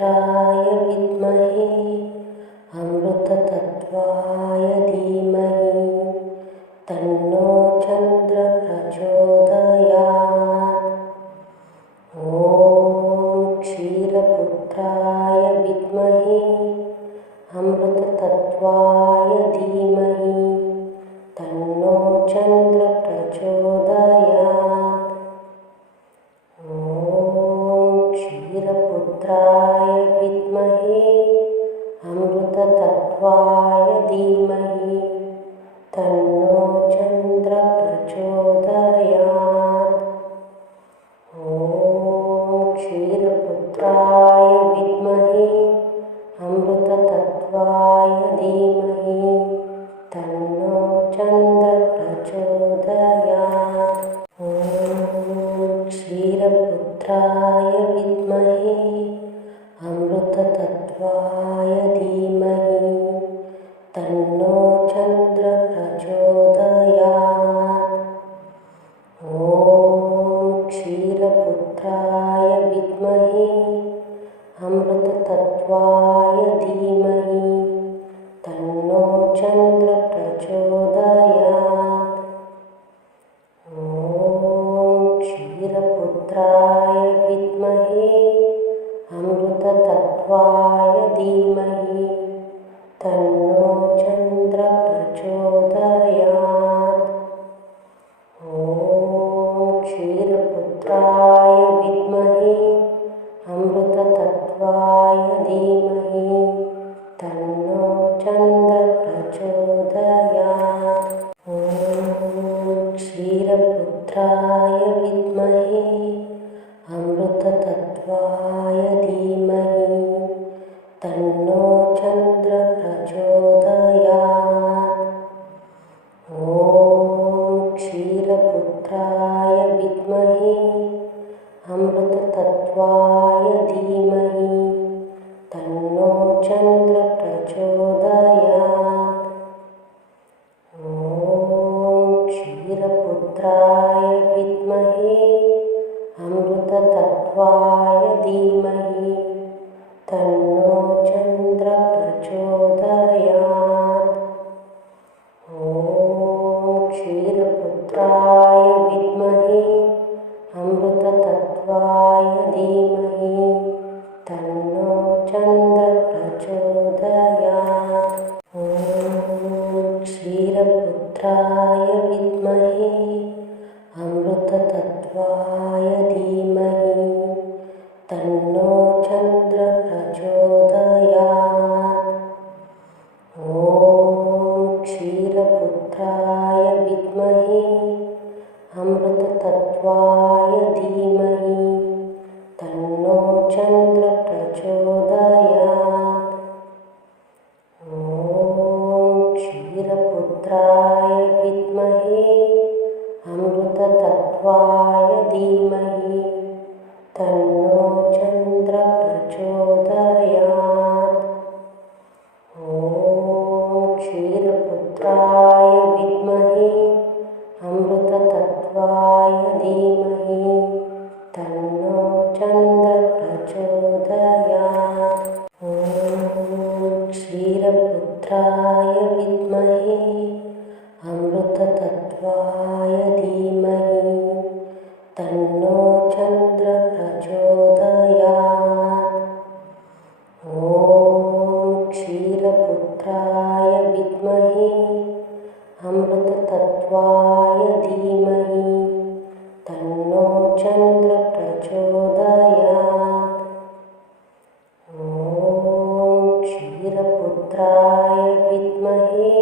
क्षीरपुत्राय विद्महे अमृततत्त्वाय धीमहि तन्नो चन्द्र प्रचोदयात्। ॐ क्षीरपुत्राय विद्महे अमृततत्त्वाय धीमहि तन्नो चन्द्र प्रचोदयात्। ॐ क्षीरपुत्राय विद्महे अमृततत्त्वाय धीमहि तन्नो चन्द्र प्रचोदयात्। ॐ क्षीरपुत्राय विद्महे अमृततत्त्वाय धीमहि तन्नो चन्द्र प्रचोदयात्। ॐ क्षीरपुत्राय विद्महे अमृततत्त्वाय धीमहि तन्नो चन्द्र प्रचोदयात्। ॐ क्षीरपुत्राय विद्महे अमृततत्त्वाय धीमहि तन्नो चन्द्र प्रचोदयात्। ॐ क्षीरपुत्राय विद्महे अमृततत्त्वाय धीमहि तन्नो चन्द्र प्रचोदयात्। ॐ क्षीरपुत्राय विद्महे अमृततत्त्वाय धीमहि तन्नो चन्द्र प्रचोदयात्। ॐ क्षीरपुत्राय विद्महे अमृततत्त्वाय धीमहि तन्नो चन्द्र प्रचोदयात्। ॐ क्षीरपुत्राय विद्महे अमृततत्त्वाय धीमहि तन्नो चन्द्र प्रचोदयात्। ॐ क्षीरपुत्राय विद्महे अमृततत्त्वाय धीमहि तन्नो चन्द्र प्रचोदयात्। ॐ क्षीरपुत्राय विद्महे अमृततत्त्वाय धीमहि तन्नो चन्द्र प्रचोदयात्। ॐ क्षीरपुत्राय विद्महे अमृततत्त्वाय धीमहि तन्नो चन्द्र प्रचोदयात्। ॐ क्षीरपुत्राय विद्महे अमृततत्त्वाय धीमहि तन्नो चन्द्र प्रचोदयात्। ॐ क्षीरपुत्राय विद्महे अमृततत्त्वाय धीमहि तन्नो चन्द्र प्रचोदयात्। ॐ क्षीरपुत्राय विद्महे अमृततत्त्वाय धीमहि तन्नो चन्द्र प्रचोदयात्। ॐ क्षीरपुत्राय विद्महे अमृततत्त्वाय धीमहि तन्नो चन्द्र प्रचोदयात्। ॐ क्षीरपुत्राय विद्महे अमृततत्त्वाय धीमहि तन्नो चन्द्र प्रचोदयात्। ॐ क्षीरपुत्राय विद्महे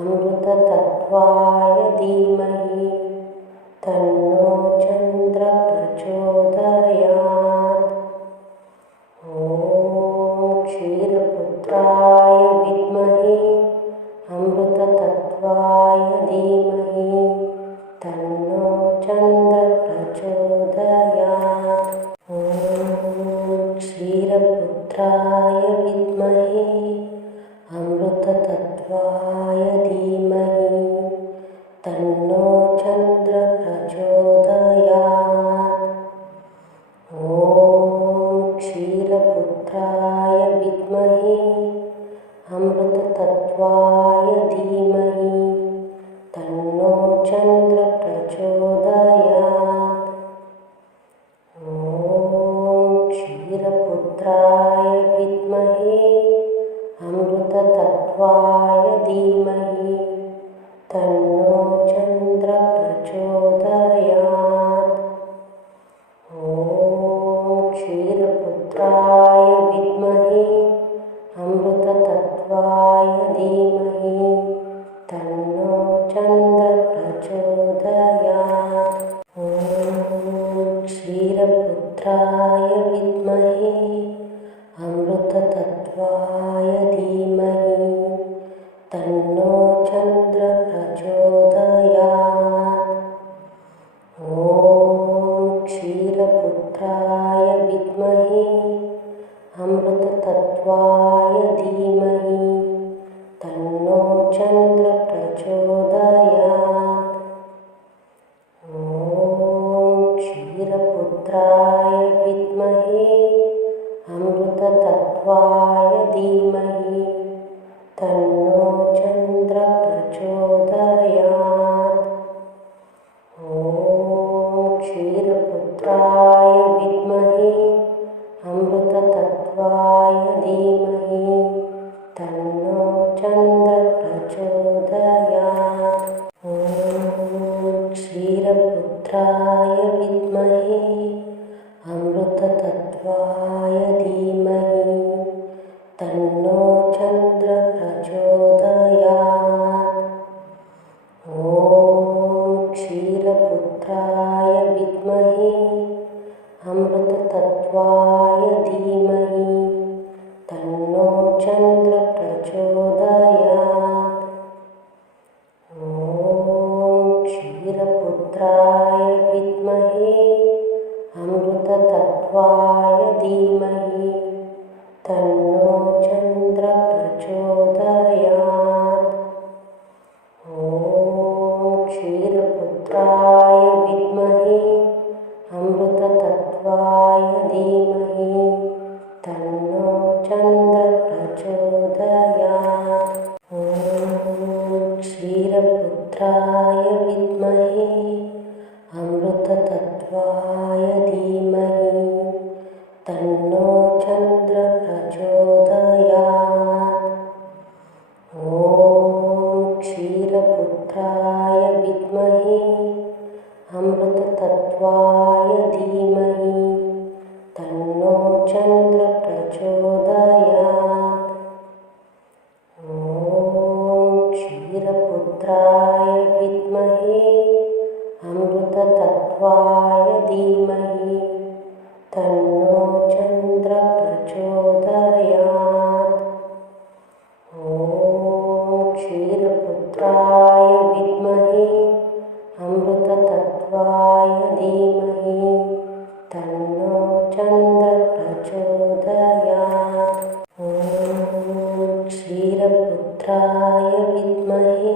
अमृततत्त्वाय धीमहि तन्नो चन्द्र प्रचोदयात्। ॐ क्षीरपुत्राय विद्महे अमृततत्त्वाय धीमहि तन्नो चन्द्र प्रचोदयात्। ॐ क्षीरपुत्राय विद्महे अमृततत्त्वाय धीमहि तन्नो अमृततत्त्वाय धीमहि तन्नो चन्द्र प्रचोदयात्। ॐ क्षीरपुत्राय विद्महे अमृततत्त्वाय धीमहि तन्नो चन्द्र प्रचोदयात्। ॐ क्षीरपुत्राय विद्महे अमृततत्त्वाय धीमहि तन्नो चन्द्र प्रचोदयात्। ॐ क्षीरपुत्राय विद्महे अमृततत्त्वाय धीमहि तन्नो चन्द्र प्रचोदयात्। ॐ क्षीरपुत्राय विद्महे अमृततत्त्वाय धीमहि तन्नो चन्द्र प्रचोदयात्। ॐ क्षीरपुत्राय विद्महे अमृततत्त्वाय धीमहि तन्नो चन्द्र प्रचोदयात्। ॐ क्षीरपुत्राय विद्महे अमृततत्त्वाय धीमहि तन्नो चन्द्र प्रचोदयात्। ॐ क्षीरपुत्राय विद्महे अमृततत्त्वाय धीमहि तन्नो चन्द्र प्रचोदयात्। ॐ क्षीरपुत्राय विद्महे अमृततत्त्वाय धीमहि तन्नो चन्द्र प्रचोदयात्। ॐ क्षीरपुत्राय विद्महे अमृततत्त्वाय धीमहि तन्नो चन्द्र प्रचोदयात्। ॐ क्षीरपुत्राय विद्महे अमृततत्त्वाय धीमहि तन्नो चन्द्र प्रचोदयात्। ॐ क्षीरपुत्राय विद्महे अमृततत्त्वाय धीमहि तन्नो चन्द्र प्रचोदयात्। ॐ क्षीरपुत्राय विद्महे अमृततत्त्वाय धीमहि तन्नो चन्द्र प्रचोदयात्। ॐ क्षीरपुत्राय विद्महे अमृततत्त्वाय धीमहि तन्नो चन्द्र प्रचोदयात्। ॐ क्षीरपुत्राय विद्महे अमृततत्त्वाय धीमहि तन्नो चन्द्र प्रचोदयात्। ॐ क्षीरपुत्राय विद्महे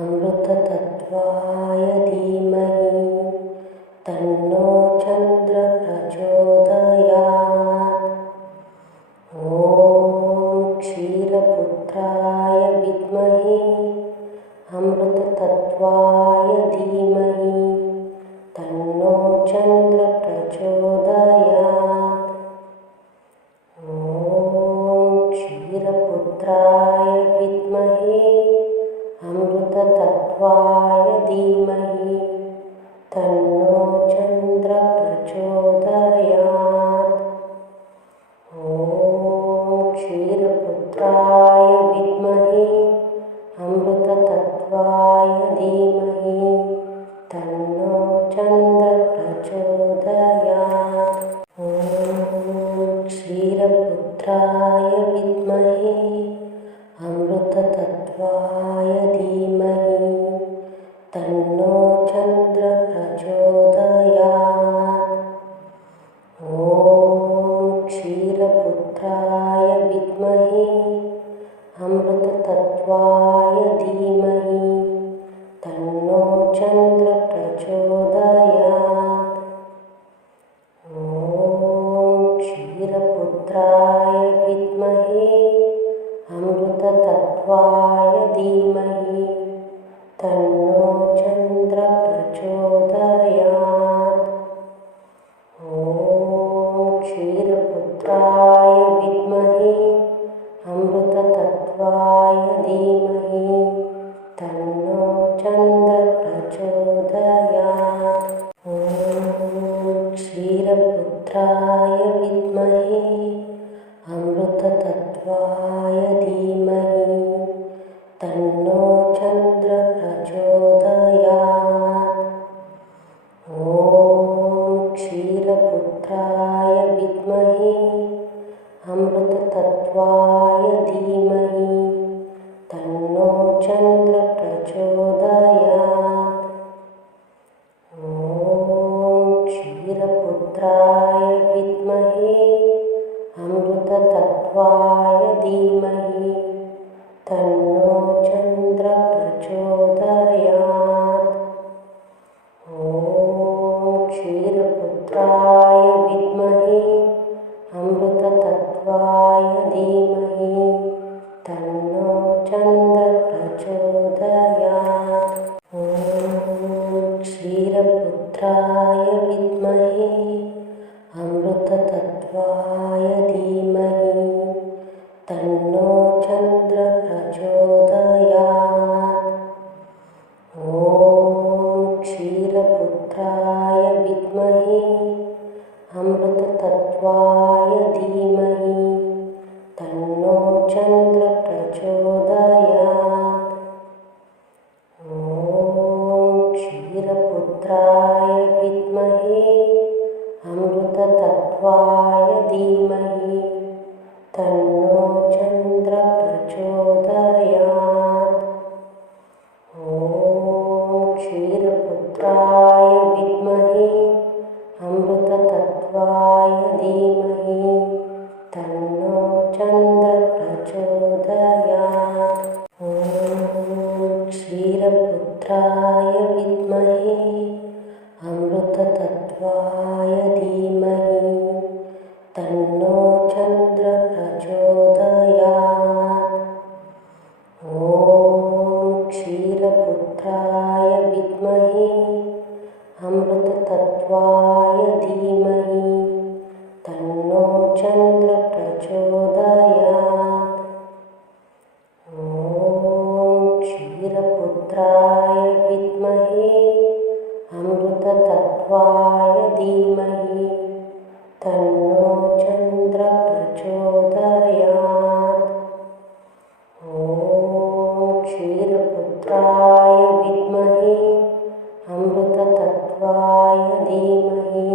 अमृततत्त्वाय धीमहि तन्नो चन्द्र प्रचोदयात्। ॐ क्षीरपुत्राय विद्महे अमृततत्त्वाय धीमहि तन्नो चन्द्र प्रचोदयात्। ॐ क्षीरपुत्राय विद्महे अमृततत्त्वाय धीमहि तन्नो चन्द्र प्रचोदयात्। ॐ क्षीरपुत्राय विद्महे अमृततत्त्वाय धीमहि तन्नो चन्द्र प्रचोदयात्। ॐ क्षीरपुत्राय विद्महे अमृततत्त्वाय धीमहि तन्नो चन्द्र प्रचोदयात्। ॐ क्षीरपुत्राय विद्महे अमृततत्त्वाय धीमहि तन्नो चन्द्र प्रचोदयात्। ॐ क्षीरपुत्राय विद्महे अमृततत्त्वाय अमृततत्त्वाय धीमहि तन्नो चन्द्रः प्रचोदयात्। ॐ क्षीरपुत्राय विद्महे अमृततत्त्वाय धीमहि तन्नो चन्द्रः प्रचोदयात्। ॐ क्षीरपुत्राय विद्महे अमृततत्त्वाय धीमहि तन्नो चन्द्रः प्रचोदयात्। ॐ क्षीरपुत्राय विद्महे अमृततत्त्वाय धीमहि तन्नो चन्द्रः प्रचोदयात्। ॐ क्षीरपुत्राय विद्महे अमृततत्त्वाय धीमहि तन्नो चन्द्रः प्रचोदयात्। ॐ क्षीरपुत्राय विद्महे अमृततत्त्वाय धीमहि तन्नो चन्द्रः प्रचोदयात्। ॐ क्षीरपुत्राय विद्महे अमृततत्त्वाय धीमहि तन्नो चन्द्रः प्रचोदयात्। ॐ क्षीरपुत्राय विद्महे अमृततत्त्वाय धीमहि तन्नो चन्द्रः प्रचोदयात्। ॐ क्षीरपुत्राय विद्महे अमृततत्त्वाय धीमहि तन्नो चन्द्रः प्रचोदयात्। ॐ क्षीरपुत्राय विद्महे अमृततत्त्वाय धीमहि तन्नो चन्द्रः प्रचोदयात्। ॐ क्षीरपुत्राय विद्महे अमृततत्त्वाय धीमहि तन्नो चन्द्रः प्रचोदयात्। ॐ क्षीरपुत्राय विद्महे अमृततत्त्वाय धीमहि तन्नो चन्द्रः प्रचोदयात्। ॐ क्षीरपुत्राय विद्महे अमृततत्त्वाय धीमहि तन्नो चन्द्रः प्रचोदयात्। ॐ क्षीरपुत्राय विद्महे अमृततत्त्वाय धीमहि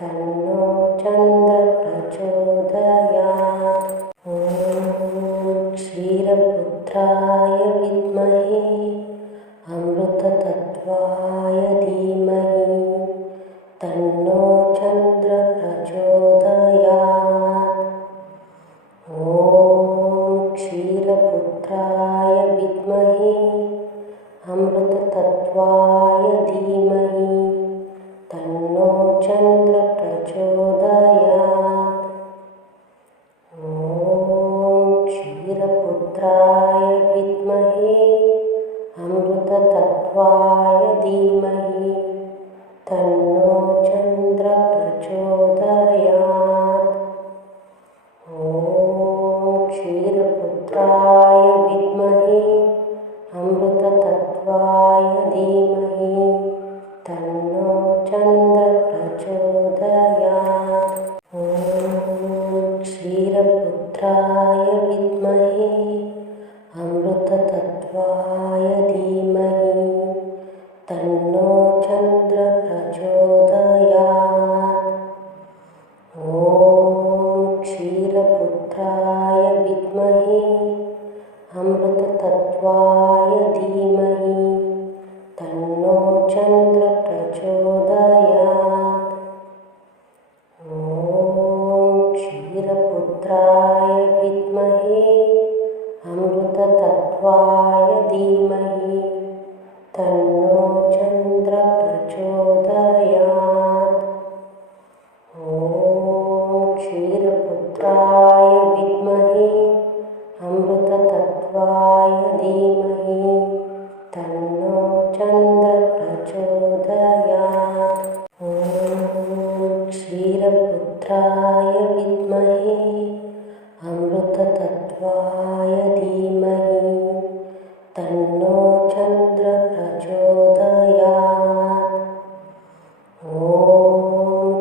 तन्नो चन्द्रः प्रचोदयात्। ॐ क्षीरपुत्राय विद्महे अमृततत्त्वाय धीमहि तन्नो चन्द्रः प्रचोदयात्। ॐ क्षीरपुत्राय विद्महे अमृततत्त्वाय धीमहि तन्नो चन्द्रः प्रचोदयात्। ॐ क्षीरपुत्राय विद्महे अमृततत्त्वाय धीमहि तन्नो चन्द्रः प्रचोदयात्। ॐ क्षीरपुत्राय विद्महे अमृततत्त्वाय धीमहि तन्नो चन्द्रः प्रचोदयात्। ॐ क्षीरपुत्राय विद्महे अमृततत्त्वाय धीमहि तन्नो चन्द्रः प्रचोदयात्। ॐ क्षीरपुत्राय विद्महे अमृततत्त्वाय धीमहि तन्नो चन्द्रः प्रचोदयात्। ॐ क्षीरपुत्राय विद्महे अमृततत्त्वाय धीमहि तन्नो चन्द्रः प्रचोदयात्। ॐ क्षीरपुत्राय विद्महे अमृततत्त्वाय क्षीरपुत्राय विद्महे अमृततत्त्वाय धीमहि तन्नो चन्द्र प्रचोदयात्। ॐ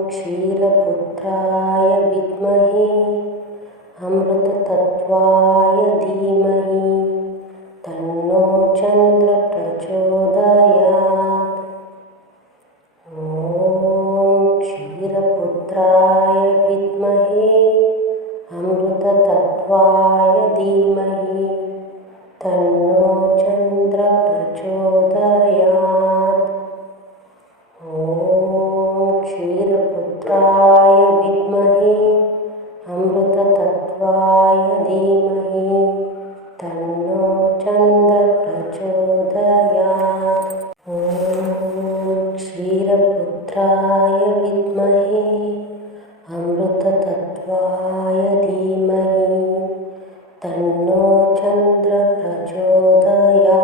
क्षीरपुत्राय विद्महे अमृततत्त्वाय धीमहि तन्नो चन्द्र प्रचोदयात्। ॐ क्षीरपुत्राय विद्महे अमृततत्त्वाय धीमहि तन्नो चन्द्र प्रचोदयात्। ॐ क्षीरपुत्राय विद्महे अमृततत्त्वाय धीमहि तन्नो चन्द्र प्रचोदयात्। ॐ क्षीरपुत्राय विद्महे अमृततत्त्वाय धीमहि तन्नो चन्द्र प्रचोदयात्।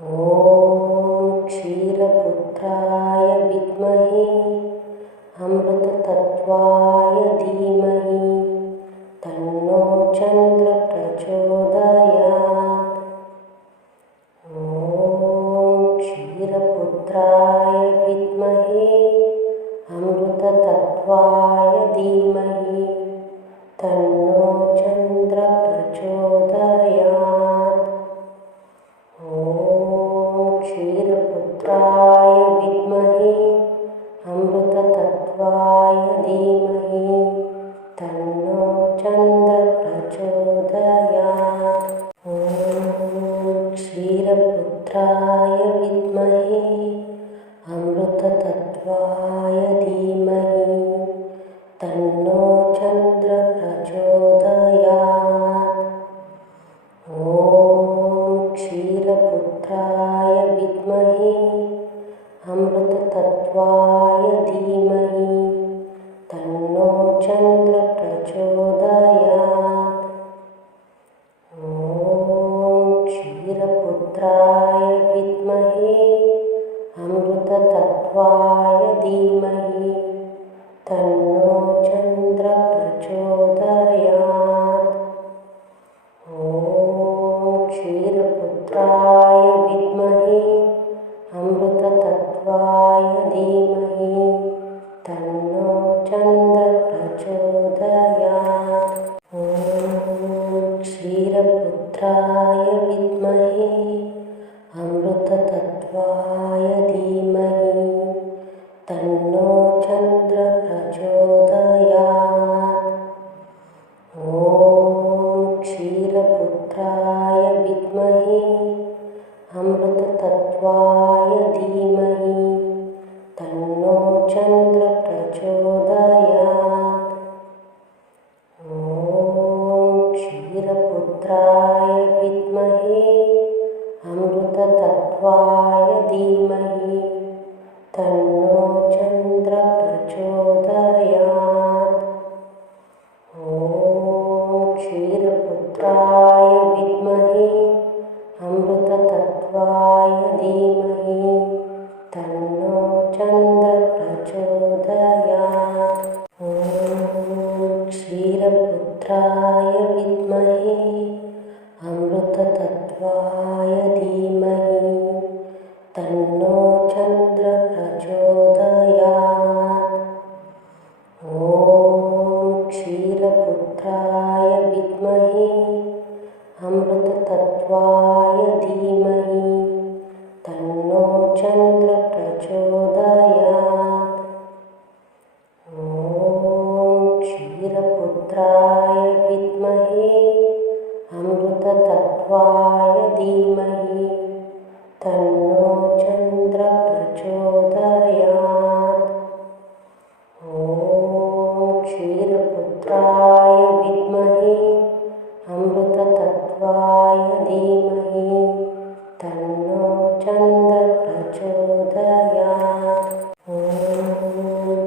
ॐ क्षीरपुत्राय विद्महे अमृततत्त्वाय धीमहि तन्नो चन्द्र प्रचोदयात्। ॐ क्षीरपुत्राय विद्महे अमृततत्त्वाय धीमहि तन्नो चन्द्र प्रचोदयात्। ॐ क्षीरपुत्राय विद्महे अमृततत्त्वाय धीमहि तन्नो चन्द्र प्रचोदयात्। ॐ क्षीरपुत्राय विद्महे अमृततत्त्वाय धीमहि तन्नो चन्द्र प्रचोदयात्। ॐ क्षीरपुत्राय विद्महे अमृततत्त्वाय धीमहि तन्नो चन्द्र प्रचोदयात्। ॐ क्षीरपुत्राय विद्महे अमृततत्त्वाय धीमहि तन्नो चन्द्र प्रचोदयात्। ॐ क्षीरपुत्राय विद्महे अमृततत्त्वाय धीमहि तन्नो चन्द्र प्रचोदयात्। ॐ क्षीरपुत्राय विद्महे अमृततत्त्वाय धीमहि तन्नो चन्द्र प्रचोदयात्। ॐ क्षीरपुत्राय विद्महे अमृततत्त्वाय धीमहि तन्नो चन्द्र प्रचोदयात्। ॐ क्षीरपुत्राय विद्महे अमृततत्त्वाय धीमहि तन्नो चन्द्र प्रचोदयात्। ॐ क्षीरपुत्राय विद्महे अमृततत्त्वाय धीमहि तन्नो चन्द्र प्रचोदयात्। ॐ क्षीरपुत्राय विद्महे अमृततत्त्वाय धीमहि तन्नो चन्द्र प्रचोदयात्। ॐ क्षीरपुत्राय विद्महे अमृततत्त्वाय धीमहि तन्नो चन्द्र प्रचोदयात्। ॐ क्षीरपुत्राय विद्महे अमृततत्त्वाय धीमहि तन्नो चन्द्र प्रचोदयात्। ॐ क्षीरपुत्राय विद्महे अमृततत्त्वाय धीमहि तन्नो चन्द्र प्रचोदयात्। ॐ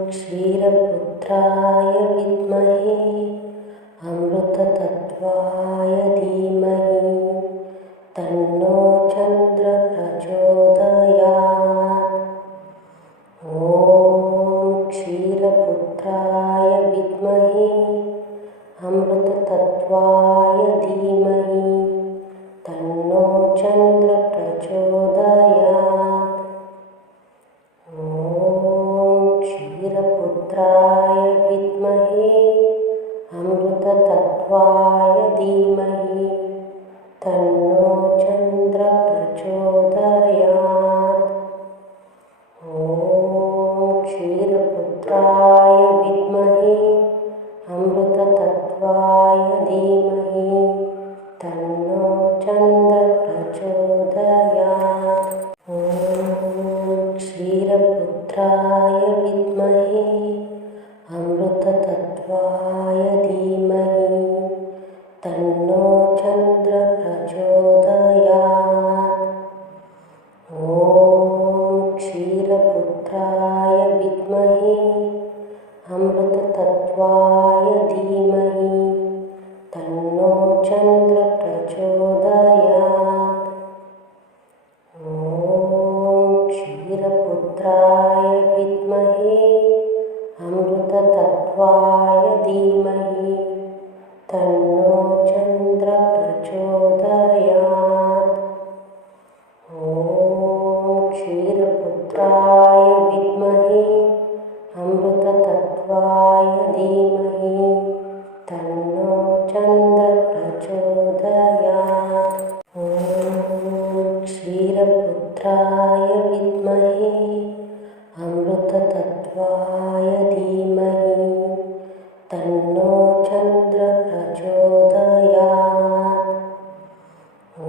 क्षीरपुत्राय विद्महे अमृततत्त्वाय धीमहि तन्नो चन्द्र प्रचोदयात्। ॐ क्षीरपुत्राय क्षीरपुत्राय विद्महे अमृततत्त्वाय धीमहि तन्नो चन्द्रः प्रचोदयात्। ॐ क्षीरपुत्राय विद्महे अमृततत्त्वाय धीमहि तन्नो चन्द्रः प्रचोदयात्। ॐ क्षीरपुत्राय विद्महे अमृततत्त्वाय धीमहि तन्नो चन्द्रः प्रचोदयात्। ॐ क्षीरपुत्राय विद्महे अमृततत्त्वाय धीमहि तन्नो चन्द्रः प्रचोदयात्। ॐ क्षीरपुत्राय विद्महे अमृततत्त्वाय धीमहि तन्नो चन्द्रः प्रचोदयात्। ॐ क्षीरपुत्राय विद्महे अमृततत्त्वाय धीमहि तन्नो चन्द्रः प्रचोदयात्। ॐ क्षीरपुत्राय विद्महे अमृततत्त्वाय धीमहि तन्नो चन्द्रः प्रचोदयात्। ॐ क्षीरपुत्राय विद्महे अमृततत्त्वाय धीमहि तन्नो चन्द्रः प्रचोदयात्। ॐ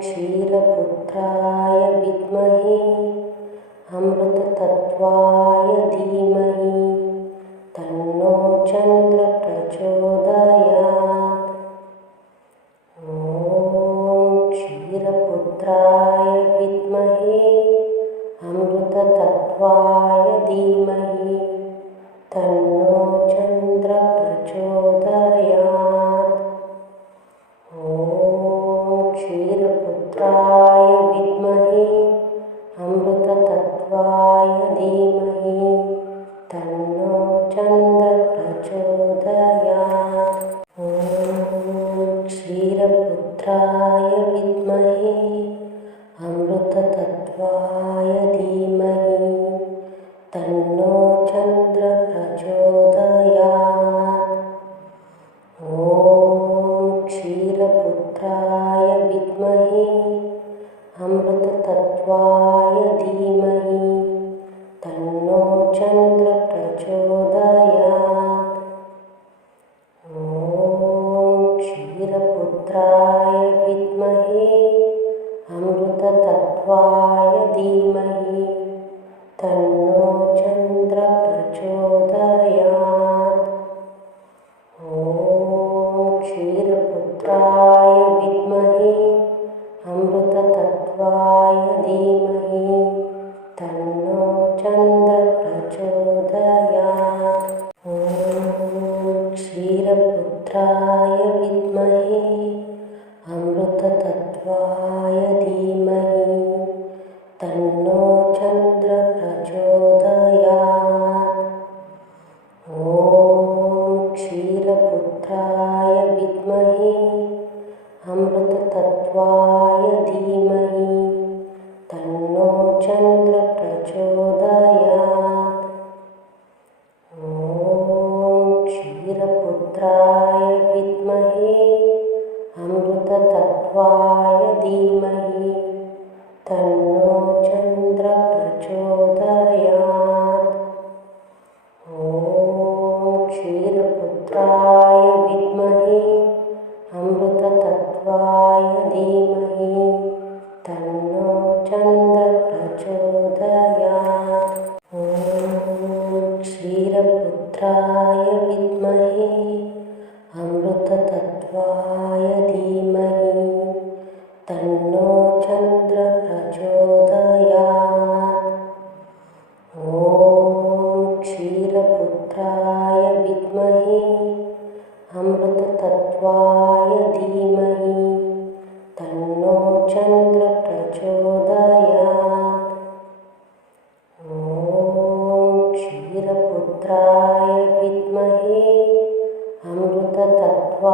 क्षीरपुत्राय विद्महे अमृततत्त्वाय धीमहि तन्नो चन्द्रः प्रचोदयात्। ॐ क्षीरपुत्राय विद्महे अमृततत्त्वाय धीमहि तन्नो चन्द्रः प्रचोदयात्। ॐ क्षीरपुत्राय विद्महे अमृततत्त्वाय धीमहि तन्नो चन्द्रः प्रचोदयात्। ॐ क्षीरपुत्राय विद्महे अमृततत्त्वाय धीमहि तन्नो चन्द्रः प्रचोदयात्। ॐ क्षीरपुत्राय विद्महे अमृततत्त्वाय धीमहि तन्नो चन्द्रः प्रचोदयात्। ॐ क्षीरपुत्राय विद्महे अमृततत्त्वाय धीमहि तन्नो चन्द्रः प्रचोदयात्। ॐ क्षीरपुत्राय विद्महे अमृततत्त्वाय धीमहि तन्नो चन्द्रः प्रचोदयात्। ॐ क्षीरपुत्राय विद्महे अमृततत्त्वाय धीमहि तन्नो चन्द्रः प्रचोदयात्। ॐ क्षीरपुत्राय विद्महे अमृततत्त्वाय धीमहि तन्नो चन्द्रः प्रचोदयात्। ॐ क्षीरपुत्राय विद्महे अमृततत्त्वाय धीमहि तन्नो चन्द्रः प्रचोदयात्। ॐ क्षीरपुत्राय विद्महे अमृततत्त्वाय धीमहि तन्नो चन्द्रः प्रचोदयात्। ॐ क्षीरपुत्राय विद्महे अमृततत्त्वाय धीमहि तन्नो चन्द्रः प्रचोदयात्। ॐ क्षीरपुत्राय विद्महे अमृततत्त्वाय धीमहि तन्नो चन्द्रः प्रचोदयात्। ॐ क्षीरपुत्राय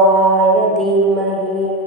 वाय धीमहि